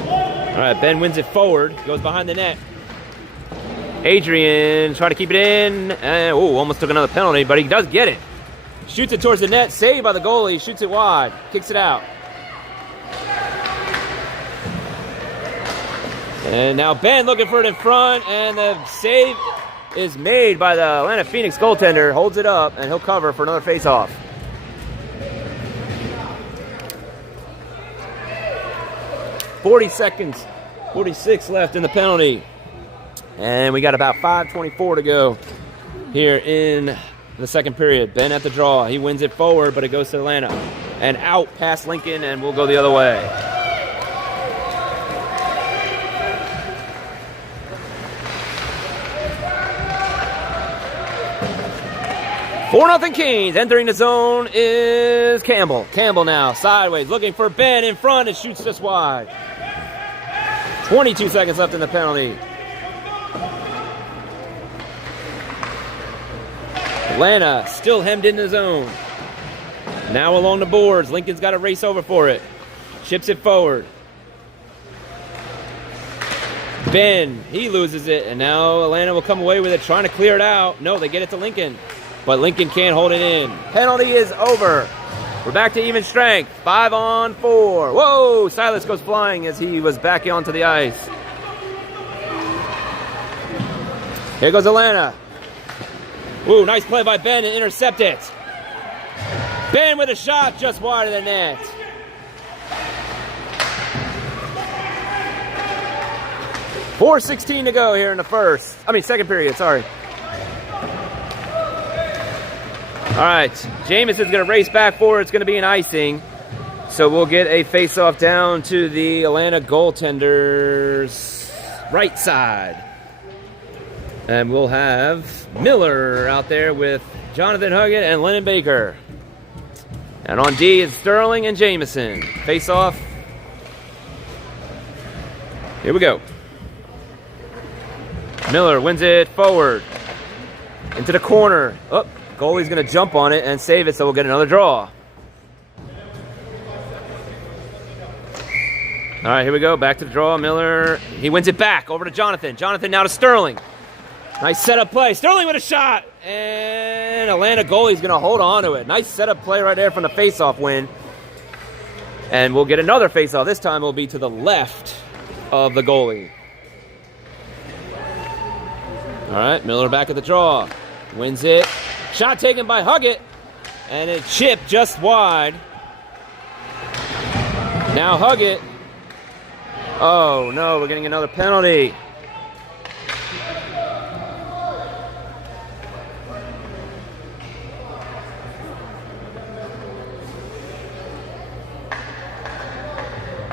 All right, Ben wins it forward. Goes behind the net. Adrian trying to keep it in. And, almost took another penalty, but he does get it. Shoots it towards the net. Saved by the goalie. Shoots it wide. Kicks it out. And now Ben looking for it in front, and the save is made by the Atlanta Phoenix goaltender. Holds it up, and he'll cover for another face-off. .40 46 left in the penalty. And we got about 5:24 to go here in the second period. Ben at the draw. He wins it forward, but it goes to Atlanta. And out past Lincoln, and we'll go the other way. 4-0 Kings. Entering the zone is Campbell. Campbell now sideways looking for Ben in front and shoots just wide. 22 seconds left in the penalty. Atlanta still hemmed in the zone. Now along the boards. Lincoln's got to race over for it. Chips it forward. Ben, he loses it, and now Atlanta will come away with it, trying to clear it out. No, they get it to Lincoln. But Lincoln can't hold it in. Penalty is over. We're back to even strength. 5-on-4. Whoa! Silas goes flying as he was back onto the ice. Here goes Atlanta. Ooh, nice play by Ben to intercept it. Ben with a shot just wide of the net. .416 to go here in the second period, sorry. All right, Jameson's going to race back forward. It's going to be an icing. So we'll get a face-off down to the Atlanta goaltender's right side. And we'll have Miller out there with Jonathan Huggett and Lennon Baker. And on D is Sterling and Jameson. Face-off. Here we go. Miller wins it forward. Into the corner. Oh. Goalie's going to jump on it and save it, so we'll get another draw. All right, here we go. Back to the draw. Miller, he wins it back over to Jonathan. Jonathan now to Sterling. Nice setup play. Sterling with a shot. And Atlanta goalie's going to hold on to it. Nice setup play right there from the faceoff win. And we'll get another faceoff. This time will be to the left of the goalie. All right, Miller back at the draw. Wins it. Shot taken by Huggett, and it chipped just wide. Now Huggett. Oh, no, we're getting another penalty.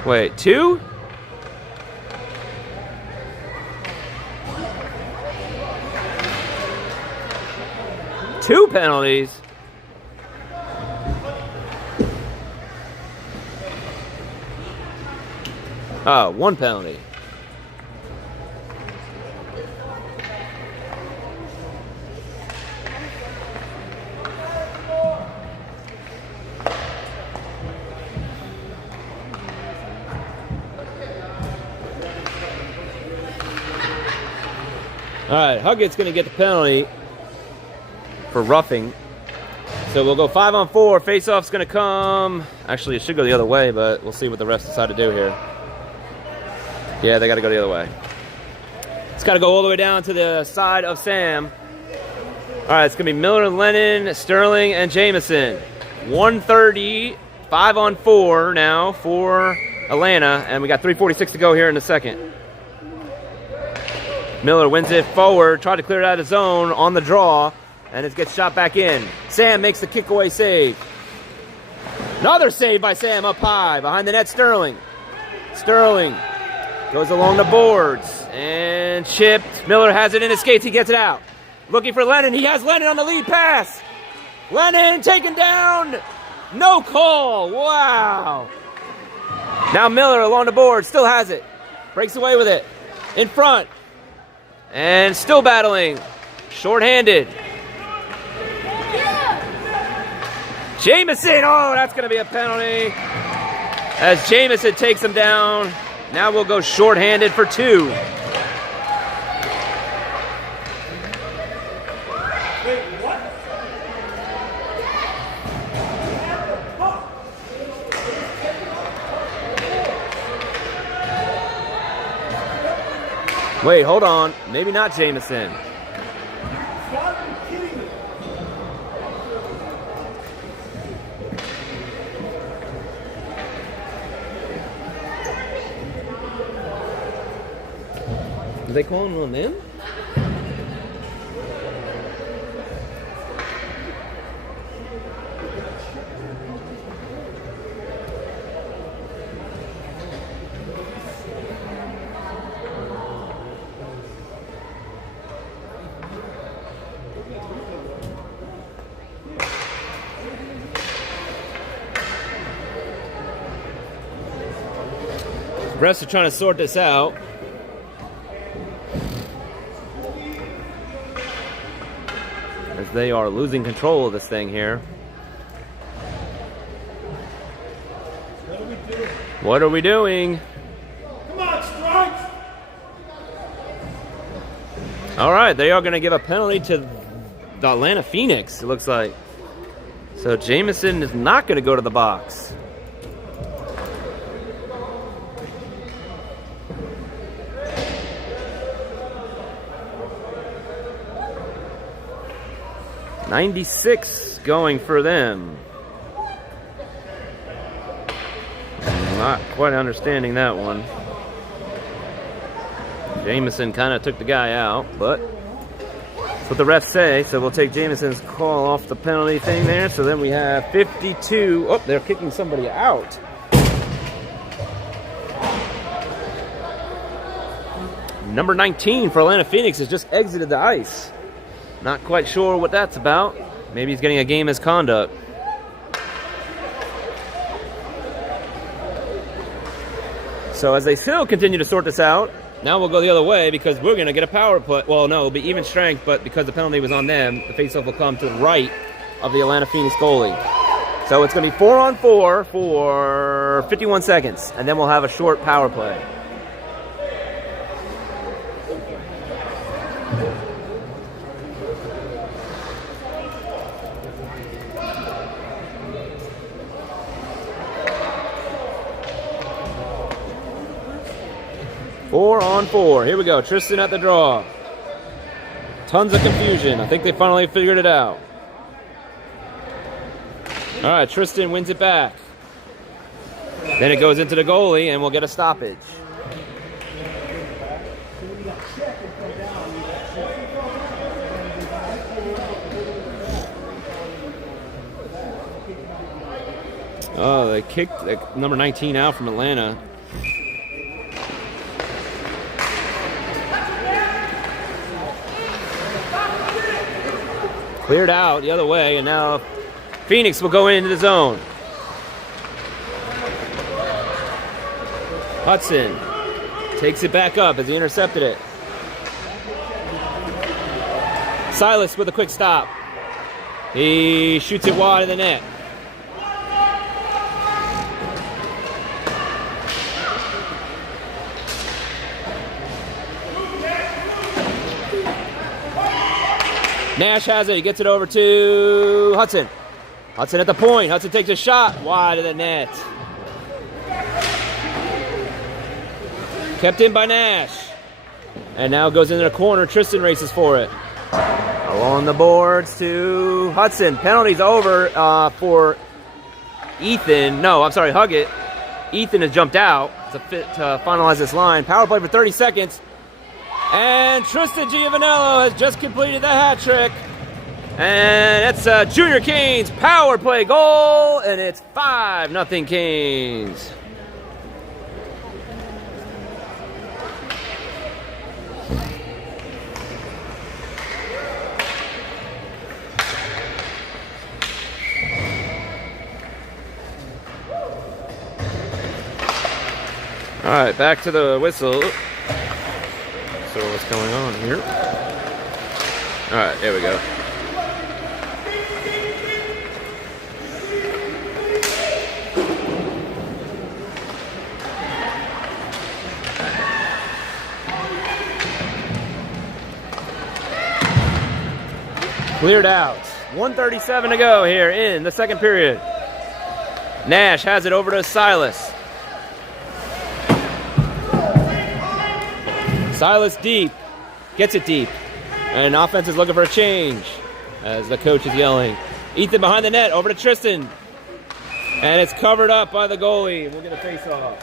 Wait, 2? Two penalties. Oh, 1 penalty. All right, Huggett's going to get the penalty for roughing. So we'll go 5-on-4. Face-off's going to come. Actually, it should go the other way, but we'll see what the refs decide to do here. Yeah, they got to go the other way. It's got to go all the way down to the side of Sam. All right, it's going to be Miller, Lennon, Sterling, and Jamison. 1:30, 5-on-4 now for Atlanta, and we got 3:46 to go here in the second. Miller wins it forward, tried to clear it out of the zone on the draw, and it gets shot back in. Sam makes the kick-away save. Another save by Sam up high. Behind the net, Sterling. Sterling goes along the boards and chipped. Miller has it in his skates. He gets it out. Looking for Lennon. He has Lennon on the lead pass. Lennon taken down. No call. Wow. Now Miller along the board. Still has it. Breaks away with it. In front. And still battling. Short-handed. Jamison. Oh, that's going to be a penalty. As Jamison takes him down. Now we'll go short-handed for 2. Wait, hold on. Maybe not Jamison. Are they calling on them? Refs are trying to sort this out. As they are losing control of this thing here. What are we doing? Come on, strikes! All right, they are going to give a penalty to the Atlanta Phoenix, it looks like. So Jamison is not going to go to the box. .96 going for them. Not quite understanding that one. Jamison kind of took the guy out, but that's what the refs say. So we'll take Jamison's call off the penalty thing there. So then we have 52. Oh, they're kicking somebody out. Number 19 for Atlanta Phoenix has just exited the ice. Not quite sure what that's about. Maybe he's getting a game misconduct. So as they still continue to sort this out, now we'll go the other way because we're going to get a power play. Well, no, it'll be even strength, but because the penalty was on them, the faceoff will come to the right of the Atlanta Phoenix goalie. So it's going to be 4-on-4 for 51 seconds, and then we'll have a short power play. Four on four. Here we go. Tristan at the draw. Tons of confusion. I think they finally figured it out. All right, Tristan wins it back. Then it goes into the goalie, and we'll get a stoppage. Oh, they kicked number 19 out from Atlanta. Cleared out the other way, and now Phoenix will go into the zone. Hudson takes it back up as he intercepted it. Silas with a quick stop. He shoots it wide of the net. Nash has it. He gets it over to Hudson. Hudson at the point. Hudson takes a shot wide of the net. Kept in by Nash. And now goes into the corner. Tristan races for it. Along the boards to Hudson. Penalty's over for Ethan. No, I'm sorry, Huggett. Ethan has jumped out to finalize this line. Power play for 30 seconds. And Tristan Giovanello has just completed the hat trick. And it's Junior Canes power play goal. And it's 5-0 Canes. All right, back to the whistle. So what's going on here? All right, there we go. Cleared out. 1:37 to go here in the second period. Nash has it over to Silas. Silas deep, gets it deep, and offense is looking for a change as the coach is yelling. Ethan behind the net, over to Tristan, and it's covered up by the goalie. We'll get a face-off.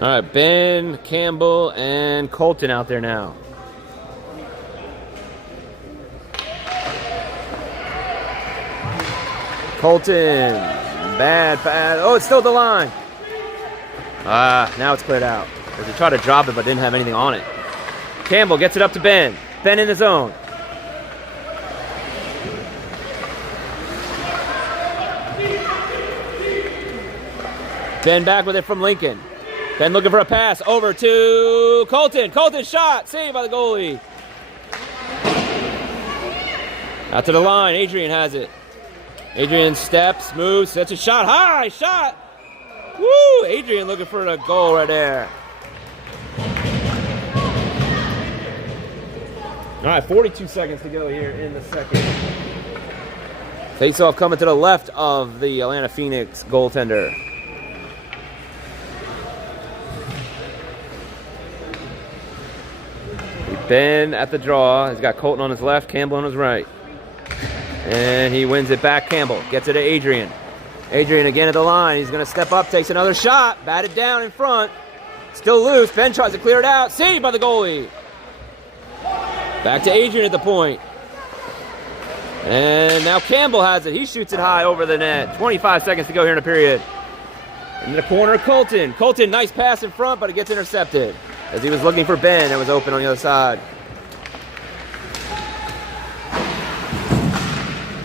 All right, Ben, Campbell, and Colton out there now. Colton, bad pass. Oh, it's still the line. Now it's cleared out. As he tried to drop it, but didn't have anything on it. Campbell gets it up to Ben. Ben in the zone. Ben back with it from Lincoln. Ben looking for a pass over to Colton. Colton shot, saved by the goalie. Out to the line, Adrian has it. Adrian steps, moves, sets a shot, high shot. Woo, Adrian looking for a goal right there. All right, 42 seconds to go here in the second. Face-off coming to the left of the Atlanta Phoenix goaltender. Ben at the draw. He's got Colton on his left, Campbell on his right. And he wins it back. Campbell gets it to Adrian. Adrian again at the line. He's going to step up, takes another shot. Batted down in front. Still loose. Ben tries to clear it out. Saved by the goalie. Back to Adrian at the point. And now Campbell has it. He shoots it high over the net. 25 seconds to go here in the period. In the corner, Colton. Colton, nice pass in front, but it gets intercepted as he was looking for Ben that was open on the other side.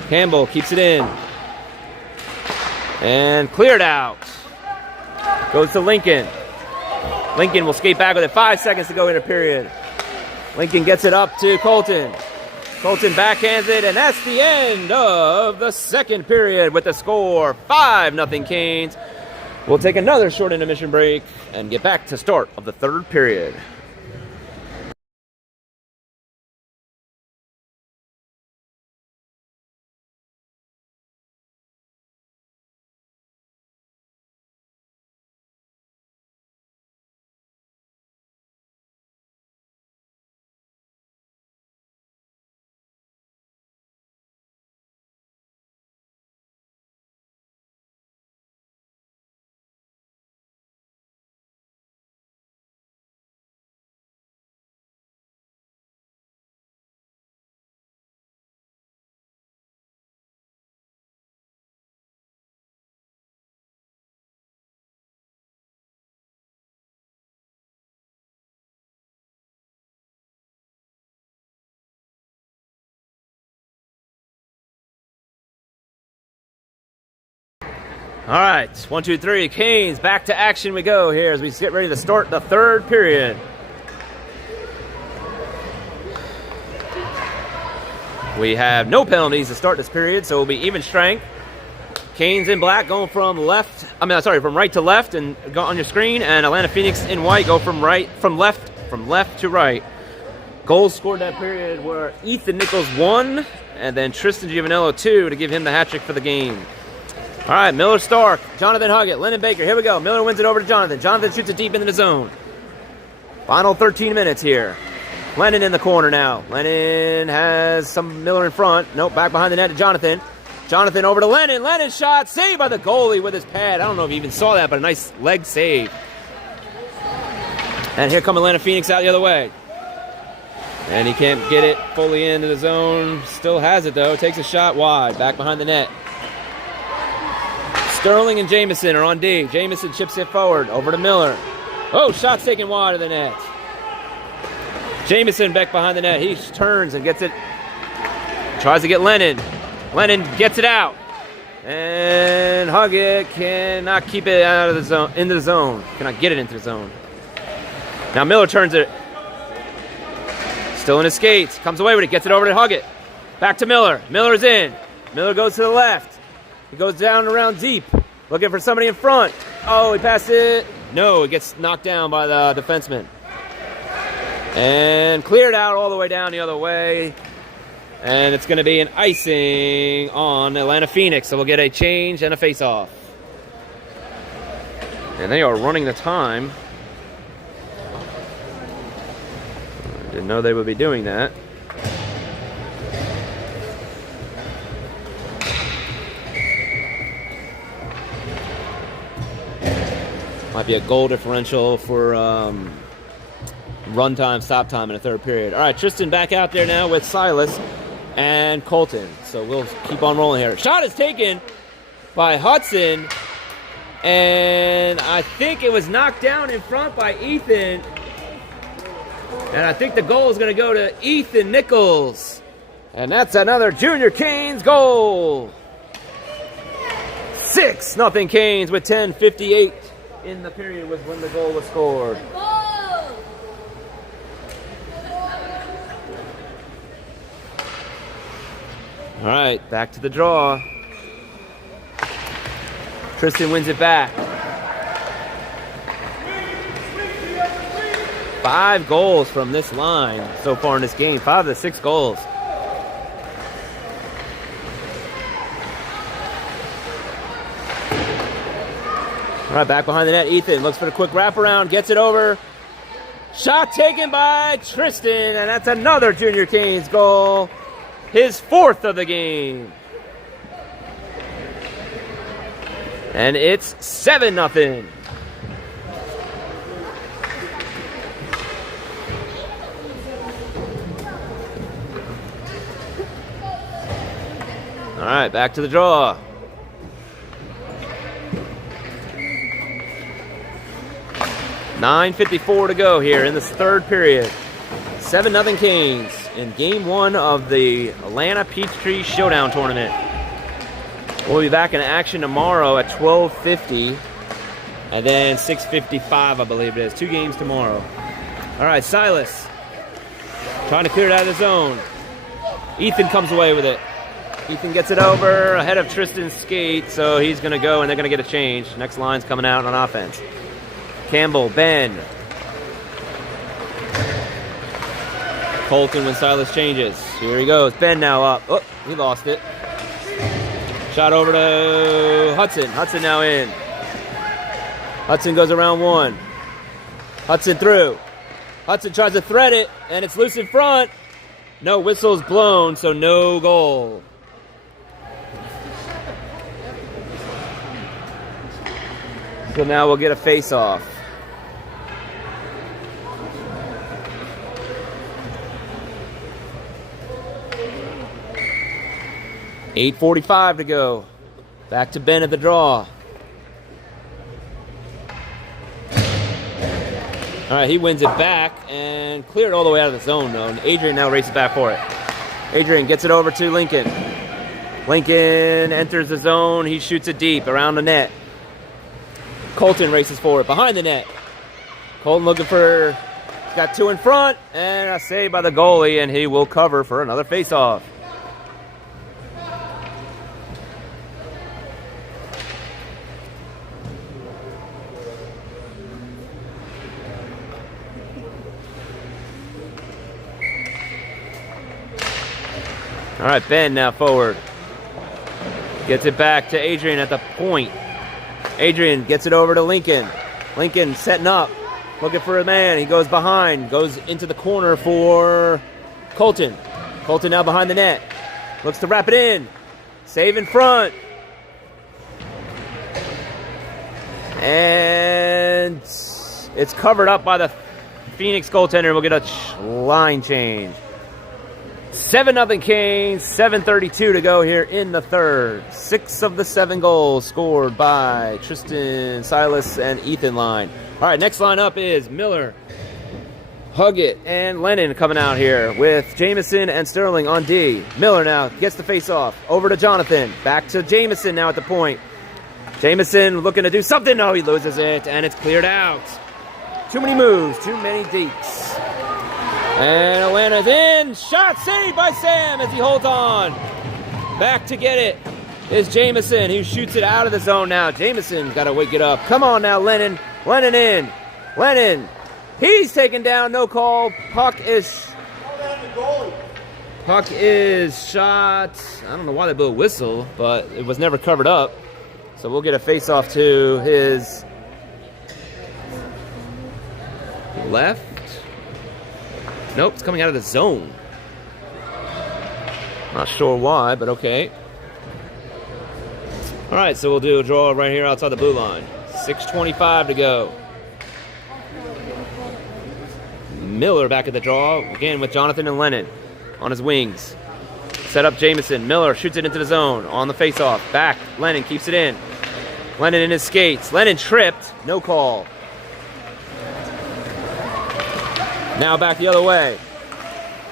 Campbell keeps it in. And cleared out. Goes to Lincoln. Lincoln will skate back with it. 5 seconds to go in the period. Lincoln gets it up to Colton. Colton backhands it, and that's the end of the second period with the score 5-0 Canes. We'll take another short intermission break and get back to start of the third period. All right, 1, 2, 3. Canes, back to action we go here as we get ready to start the third period. We have no penalties to start this period, so it'll be even strength. Canes in black going from right to left and go on your screen, and Atlanta Phoenix in white go from left to right. Goals scored that period were Ethan Nichols 1, and then Tristan Giovanello 2 to give him the hat trick for the game. All right, Miller Stark, Jonathan Huggett, Lennon Baker. Here we go. Miller wins it over to Jonathan. Jonathan shoots it deep into the zone. Final 13 minutes here. Lennon in the corner now. Lennon has some Miller in front. Nope, back behind the net to Jonathan. Jonathan over to Lennon. Lennon shot, saved by the goalie with his pad. I don't know if you even saw that, but a nice leg save. And here come Atlanta Phoenix out the other way. And he can't get it fully into the zone. Still has it, though. Takes a shot wide, back behind the net. Sterling and Jamison are on D. Jamison chips it forward, over to Miller. Oh, shot's taken wide of the net. Jamison back behind the net. He turns and gets it. Tries to get Lennon. Lennon gets it out. And Huggett cannot keep it out of the zone, into the zone. Cannot get it into the zone. Now Miller turns it. Still in his skates. Comes away with it. Gets it over to Huggett. Back to Miller. Miller's in. Miller goes to the left. He goes down and around deep. Looking for somebody in front. Oh, he passed it. No, it gets knocked down by the defenseman. And cleared out all the way down the other way. And it's going to be an icing on Atlanta Phoenix. So we'll get a change and a face-off. And they are running the time. Didn't know they would be doing that. Might be a goal differential for run time, stop time in the third period. All right, Tristan back out there now with Silas and Colton. So we'll keep on rolling here. Shot is taken by Hudson. And I think it was knocked down in front by Ethan. And I think the goal is going to go to Ethan Nichols. And that's another Junior Canes goal. 6-0 Canes with 10:58 in the period was when the goal was scored. All right, back to the draw. Tristan wins it back. 5 goals from this line so far in this game. 5 of the 6 goals. All right, back behind the net. Ethan looks for the quick wraparound, gets it over. Shot taken by Tristan, and that's another Junior Canes goal. His 4th of the game. And it's 7-0. All right, back to the draw. $9:54 to go here in this third period. 7-0 Canes in Game 1 of the Atlanta Peachtree Showdown Tournament. We'll be back in action tomorrow at 12:50 and then 6:55, I believe it is. 2 games tomorrow. All right, Silas trying to clear it out of the zone. Ethan comes away with it. Ethan gets it over ahead of Tristan's skate, so he's going to go and they're going to get a change. Next line's coming out on offense. Campbell, Ben. Colton when Silas changes. Here he goes. Ben now up. Oh, he lost it. Shot over to Hudson. Hudson now in. Hudson goes around 1. Hudson through. Hudson tries to thread it, and it's loose in front. No whistle's blown, so no goal. So now we'll get a face-off. $8:45 to go. Back to Ben at the draw. All right, he wins it back and cleared all the way out of the zone, though. And Adrian now races back for it. Adrian gets it over to Lincoln. Lincoln enters the zone. He shoots it deep around the net. Colton races forward behind the net. Colton looking for, he's got 2 in front, and a save by the goalie, and he will cover for another faceoff. All right, Ben now forward. Gets it back to Adrian at the point. Adrian gets it over to Lincoln. Lincoln setting up, looking for a man. He goes behind, goes into the corner for Colton. Colton now behind the net. Looks to wrap it in. Save in front. And it's covered up by the Phoenix goaltender. We'll get a line change. 7-0 Canes, 7:32 to go here in the third. 6 of the 7 goals scored by Tristan, Silas, and Ethan line. All right, next lineup is Miller, Huggett, and Lennon coming out here with Jamison and Sterling on D. Miller now gets the face-off. Over to Jonathan. Back to Jamison now at the point. Jamison looking to do something. No, he loses it, and it's cleared out. Too many moves, too many deeks. And Atlanta's in. Shot saved by Sam as he holds on. Back to get it is Jamison. He shoots it out of the zone now. Jamison got to wake it up. Come on now, Lennon. Lennon in. Lennon. He's taken down. No call. Puck is shot. I don't know why they blew a whistle, but it was never covered up. So we'll get a face-off to his left. Nope, it's coming out of the zone. Not sure why, but okay. All right, so we'll do a draw right here outside the blue line. 6:25 to go. Miller back at the draw, again with Jonathan and Lennon on his wings. Set up Jamison. Miller shoots it into the zone on the faceoff. Back, Lennon keeps it in. Lennon in his skates. Lennon tripped, no call. Now back the other way.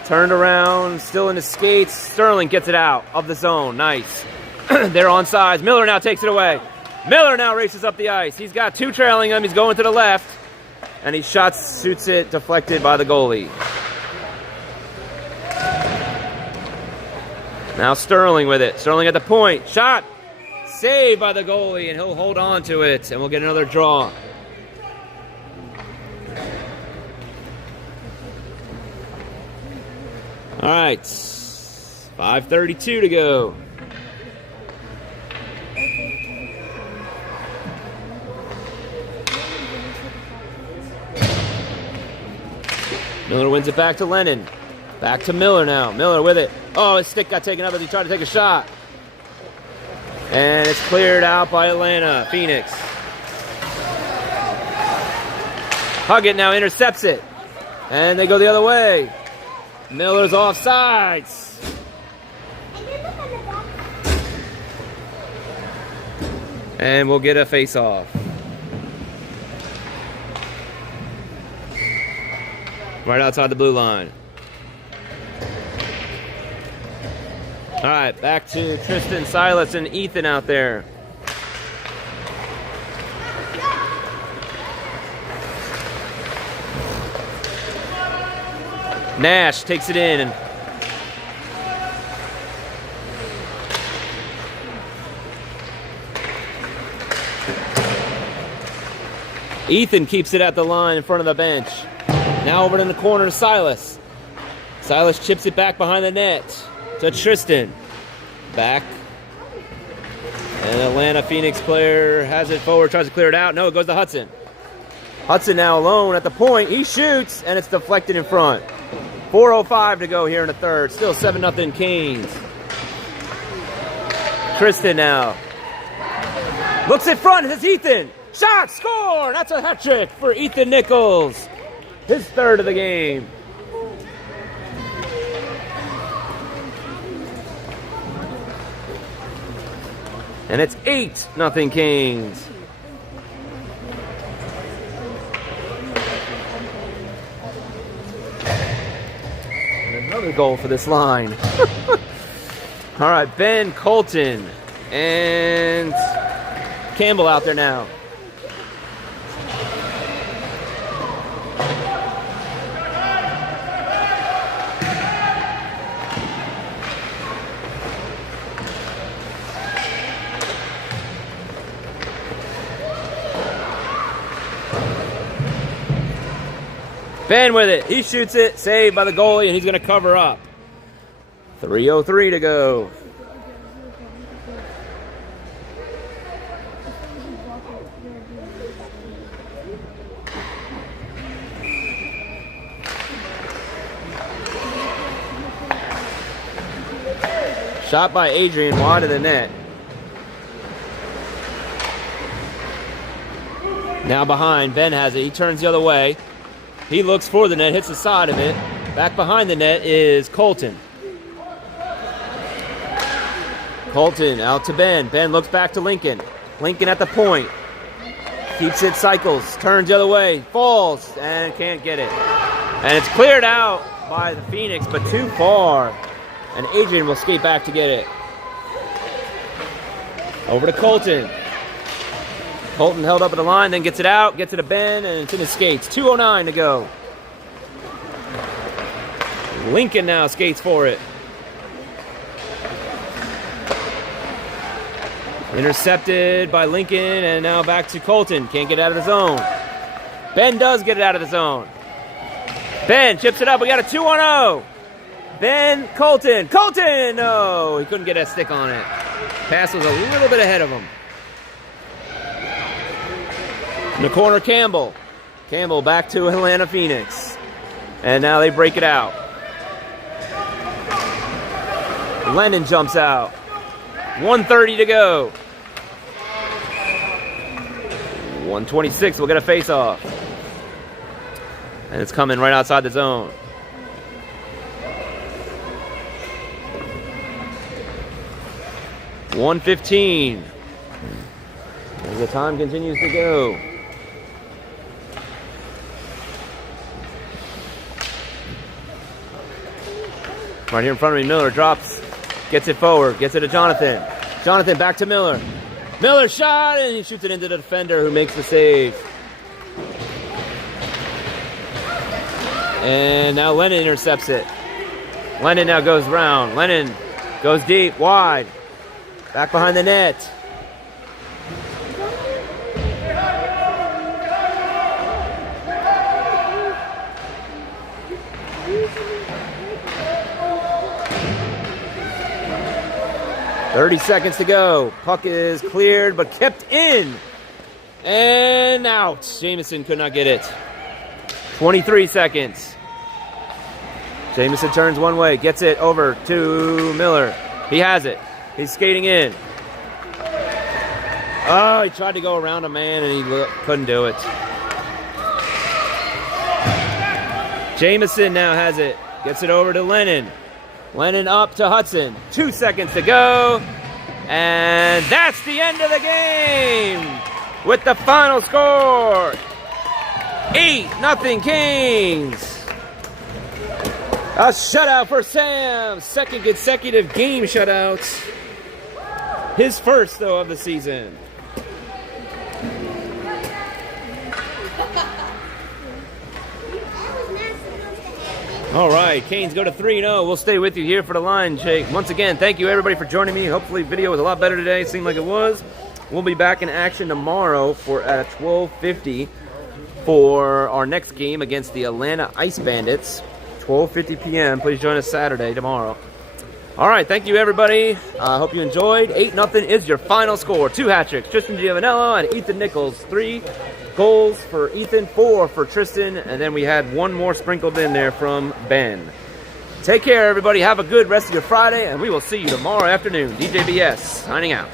Turned around, still in his skates. Sterling gets it out of the zone. Nice. They're on sides. Miller now takes it away. Miller now races up the ice. He's got 2 trailing him. He's going to the left. And he shoots it, deflected by the goalie. Now Sterling with it. Sterling at the point. Shot. Saved by the goalie, and he'll hold on to it. And we'll get another draw. All right, 5:32 to go. Miller wins it back to Lennon. Back to Miller now. Miller with it. Oh, his stick got taken up as he tried to take a shot. And it's cleared out by Atlanta. Phoenix. Huggett now intercepts it. And they go the other way. Miller's offsides. And we'll get a face-off. Right outside the blue line. All right, back to Tristan, Silas, and Ethan out there. Nash takes it in. Ethan keeps it at the line in front of the bench. Now over in the corner to Silas. Silas chips it back behind the net to Tristan. Back. And Atlanta Phoenix player has it forward, tries to clear it out. No, it goes to Hudson. Hudson now alone at the point. He shoots, and it's deflected in front. 4:05 to go here in the third. Still 7-0 Canes. Tristan now. Looks in front. It's Ethan. Shot, score! That's a hat trick for Ethan Nichols. His third of the game. And it's 8-0 Canes. And another goal for this line. All right, Ben, Colton, and Campbell out there now. Ben with it. He shoots it. Saved by the goalie, and he's going to cover up. 3:03 to go. Shot by Adrian, wide of the net. Now behind, Ben has it. He turns the other way. He looks for the net, hits the side of it. Back behind the net is Colton. Colton out to Ben. Ben looks back to Lincoln. Lincoln at the point. Keeps it, cycles, turns the other way, falls, and can't get it. And it's cleared out by the Phoenix, but too far. And Adrian will skate back to get it. Over to Colton. Colton held up at the line, then gets it out, gets it to Ben, and it's in his skates. 2:09 to go. Lincoln now skates for it. Intercepted by Lincoln, and now back to Colton. Can't get out of the zone. Ben does get it out of the zone. Ben chips it up. We got a 2-on-0. Ben, Colton. Colton! No, he couldn't get that stick on it. Pass was a little bit ahead of him. In the corner, Campbell. Campbell back to Atlanta Phoenix. And now they break it out. Lennon jumps out. 1:30 to go. 1:26, we'll get a face-off. And it's coming right outside the zone. .115 as the time continues to go. Right here in front of me, Miller drops, gets it forward, gets it to Jonathan. Jonathan back to Miller. Miller shot, and he shoots it into the defender who makes the save. And now Lennon intercepts it. Lennon now goes round. Lennon goes deep, wide. Back behind the net. .30 seconds to go. Puck is cleared, but kept in. And out. Jamison could not get it. 23 seconds. Jamison turns one way, gets it over to Miller. He has it. He's skating in. Oh, he tried to go around a man and he couldn't do it. Jamison now has it. Gets it over to Lennon. Lennon up to Hudson. 2 seconds to go. And that's the end of the game with the final score. 8-0 Kings. A shutout for Sam. Second consecutive game shutouts. His first, though, of the season. All right, Canes go to 3-0. We'll stay with you here for the line, Jake. Once again, thank you, everybody, for joining me. Hopefully, video was a lot better today. It seemed like it was. We'll be back in action tomorrow at 12:50 for our next game against the Atlanta Ice Bandits. 12:50 p.m. Please join us Saturday, tomorrow. All right, thank you, everybody. I hope you enjoyed. 8-0 is your final score. 2 hat tricks, Tristan Giovanello and Ethan Nichols. 3 goals for Ethan, 4 for Tristan, and then we had 1 more sprinkled in there from Ben. Take care, everybody. Have a good rest of your Friday, and we will see you tomorrow afternoon. DJBS signing out.